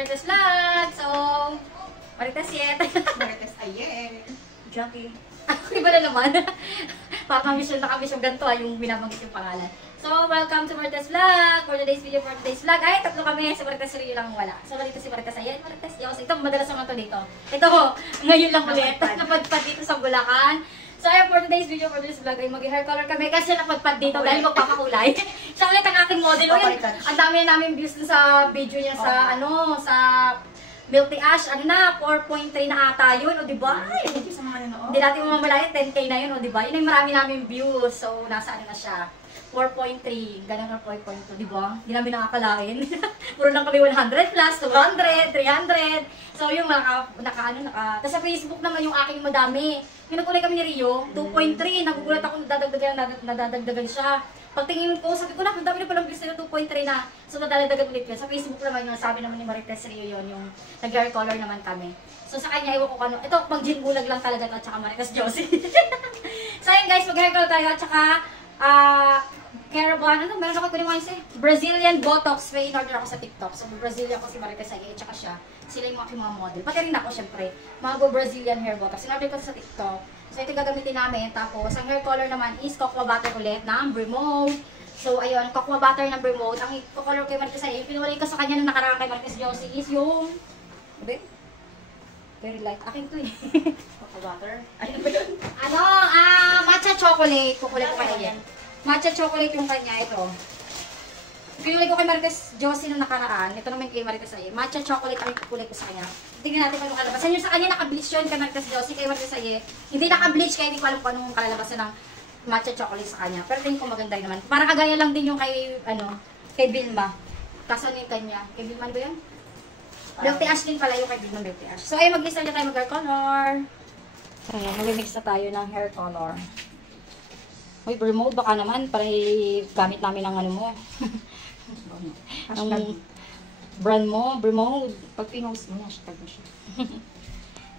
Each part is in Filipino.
Marites Vlog. So, Marites yet. Marites Ayet. Jackie. Iba na naman. Nakamiss yung ganito yung binabanggit yung pangalan. So, welcome to Marites Vlog. For today's video, for today's vlog. Ay, tatlo kami. Si Marites Rio lang wala. So, dito si Marites Ayet. Marites Yos. Ito, madalas naman ito dito. Ito, ngayon lang ulit. Napadpad dito sa Bulacan. So, ayun, for today's video, for today's vlog, ay mag-hair color kami kasi napadpad dito dahil magpapakulay. Siya ulit ang aking model. Ang dami na namin views sa video niya sa, sa Milky Ash. Ano na, 4.3 na ata yun, o diba? Thank you sa mga nanood. Hindi natin mamamalayan, 10k na yun, o diba? Yun ang marami namin views. So, nasa ano na siya. 4.3, ganun na 4.2, diba? Hindi namin nakakalain. Puro lang kami 100 plus, 200, 300. So, yung Tapos sa Facebook naman yung aking madami. Yung nagkulay kami ni Rio, 2.3. Nagugulat ako, nadadagdagan siya. Pagtingin ko, sabi ko na, ang dami na palang views na 2.3 na. So, nadadagdagan ulit yun. Sa Facebook naman yun, sabi naman ni Marites Rio yun, yung nag-hair color naman kami. So, sa kanya, iwan ko ano. Ito, pang gin bulag lang talaga ito, at saka Marites Josie. So, ayun guys, mag-hair color tayo, at saka, Caravan, meron ako kunin mo Brazilian Botox. May in-order ako sa TikTok. So, Brazilian ko si Marites Ayet, tsaka siya. Sila yung mga model. Pati rin ako, syempre. Mga Brazilian hair botox. In-order ko sa TikTok. So, ito gagamitin namin. Tapos, ang hair color naman is Cocoa Butter ulit ng Vermouth. So, ayun, Cocoa Butter ng Vermouth. Ang color kay Marites Ayet, pinuwalay ko sa kanya nung nakaraan kay Marites Josie is yung... Very light. Akin to eh. Cocoa butter. Ay, ano ba yun? Matcha chocolate. Kukulit ko kaya yan. Matcha chocolate yung kanya, ito. Pinulay ko kay Marites Josie nung nakaraan. Ito naman kay Marites Ayet. Matcha chocolate ang kukulay ko sa kanya. Tingnan natin kung anong kalalabasan. Yung sa kanya naka-bleach yun kay Marites Josie, kay Marites Ayet. Hindi naka-bleach kaya hindi ko alam kung anong kalalabasan ng matcha chocolate sa kanya. Pero tingin ko maganda yun naman. Parang kagaya lang din yung kay, kay Vilma. Kaso yung kanya. Kay Vilma ba yun? Milky Ash din pala yung kay Vilma Milky Ash. So ay mag-mix na tayo mag-hair color. Ayan, mag-mix na tayo ng hair color. Uy, Vermouth, baka naman, para gamit namin ang ano mo. Ang brand mo, Vermouth. Pag pinost mo, hashtag mo siya.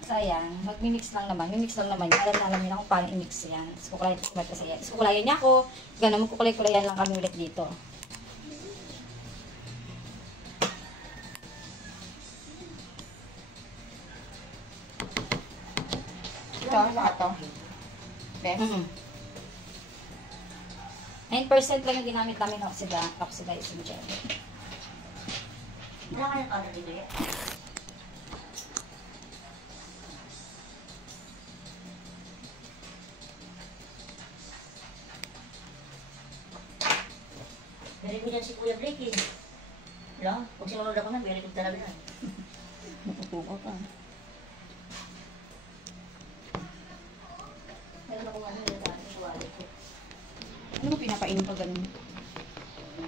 So, ayan, mag-mix lang naman. Mimix lang naman. Alam niyo na kung paano i-mix yan. Kukulayan niya ako. Ganun, kukulay-kulayan lang kami ulit dito. Ito, lahat to. Best. 9% lang yung ginamit namin oxidizing gel. Wala ka ng powder dito eh. Very good yan si Kuya Blake eh. Wala, pag sinunod ako na, very good talaga yan. Natutuko ka. Meron ako ano yung dati sa wallet ko. Ano mo pinapainom pa ganun?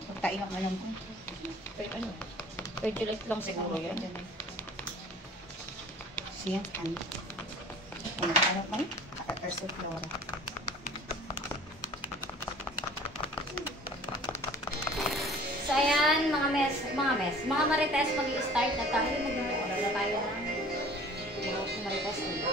Pagtainak na lang ko. Pero ano? Pergolite lang siguro yan. Siya, ano? Ano pa? Flora. So ayan, mga Marites, mag-i-start na tayo. Mag-order na tayo ng mga Marites ulit.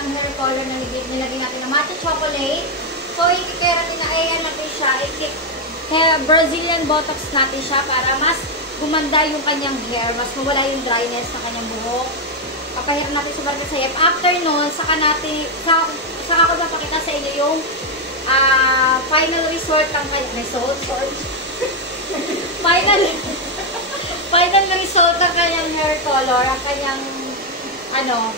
kanyang hair color na nilagay natin na matcha chocolate. So, i-keratin na, natin siya. Brazilian Botox natin siya para mas gumanda yung kanyang hair, mas mawala yung dryness ng kanyang buhok. Papahiram natin sa Marites Ayep. After nun, saka ko napakita sa inyo yung final resort ng kanyang final result ng kanyang hair color, ang kanyang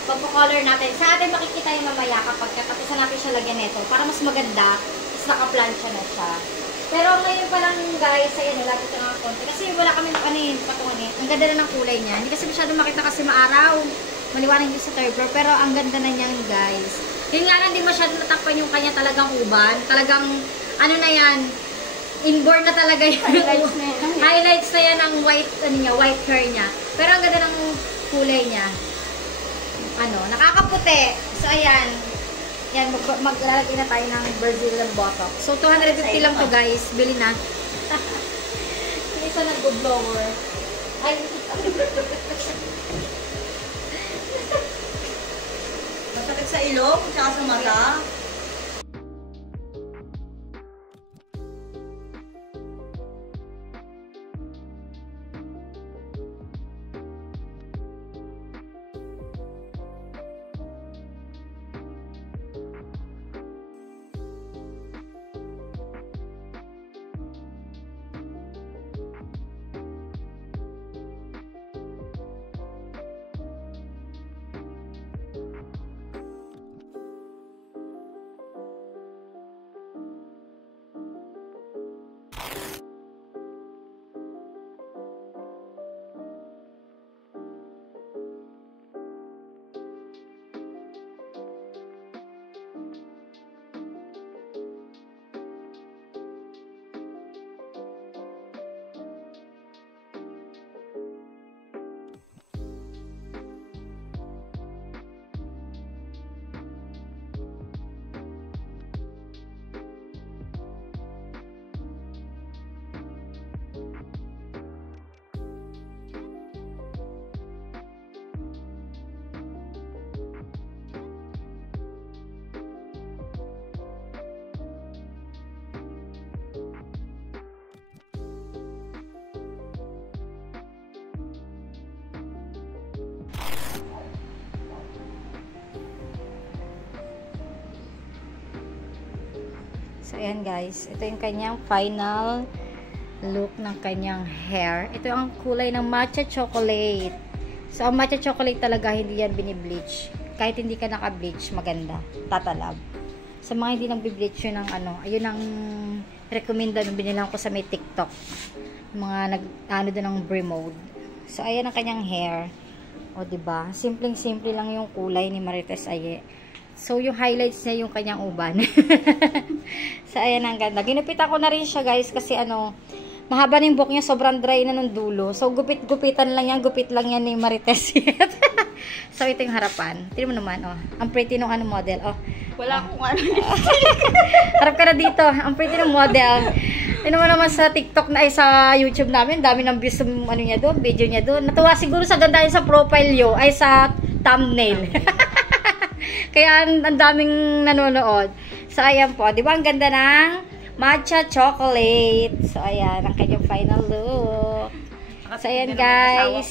pagpo-color natin. Sa atin makikita yung mamaya kapag katapos natin siya lagyan nito para mas maganda, is naka-plancha na siya. Pero ngayon pa lang guys, ayan, lapit na nga konti. Kasi wala kami patungan eh. Ang ganda na ng kulay niya. Hindi kasi masyadong makita kasi maaraw. Maliwanag yung sa third floor. Pero ang ganda na niyan guys. Yun nga lang, hindi masyadong natakpan yung kanya talagang uban. Talagang, na yan, inborn na talaga yung highlights na yan ng white, white hair niya. Pero ang ganda ng kulay niya. Nakakaputi. So, ayan. Yan, maglalagay na tayo ng Brazilian Botox. So, 250 lang to guys. Bili na. Isa nag-blower. Ay, Masakit sa ilong, tsaka sa mata. So, ayan guys. Ito yung kanyang final look ng kanyang hair. Ito ang kulay ng matcha chocolate. So, ang matcha chocolate talaga, hindi yan binibleach. Kahit hindi ka naka-bleach, maganda. Tatalab. Sa mga hindi nag-bleach, yun ang ayun ang recommenda nung binilang ko sa may TikTok. Mga doon ng Bremode. So, ayan ang kanyang hair. O, diba? Simpleng-simple lang yung kulay ni Marites Ayep. So, yung highlights niya yung kanyang uban. So, ayan ang ganda. Ginupitan ko na rin siya, guys, kasi mahaba na yung buhok niya. Sobrang dry na nung dulo. So, gupit-gupitan lang yan. Gupit lang yan ni Marites. So, ito yung harapan. Tignan mo naman, oh. Ang pretty nung model, oh. Wala akong Harap ka na dito. Ang pretty ng model. Tignan mo naman sa TikTok na sa YouTube namin. Dami ng views niya doon, video niya doon. Natuwa siguro sa ganda yun sa profile yo, ay sa thumbnail. Kaya ang daming nanonood. So, ayan po. Di ba ang ganda ng matcha chocolate? So, ayan. Ang kanyang final look. So, ayan guys.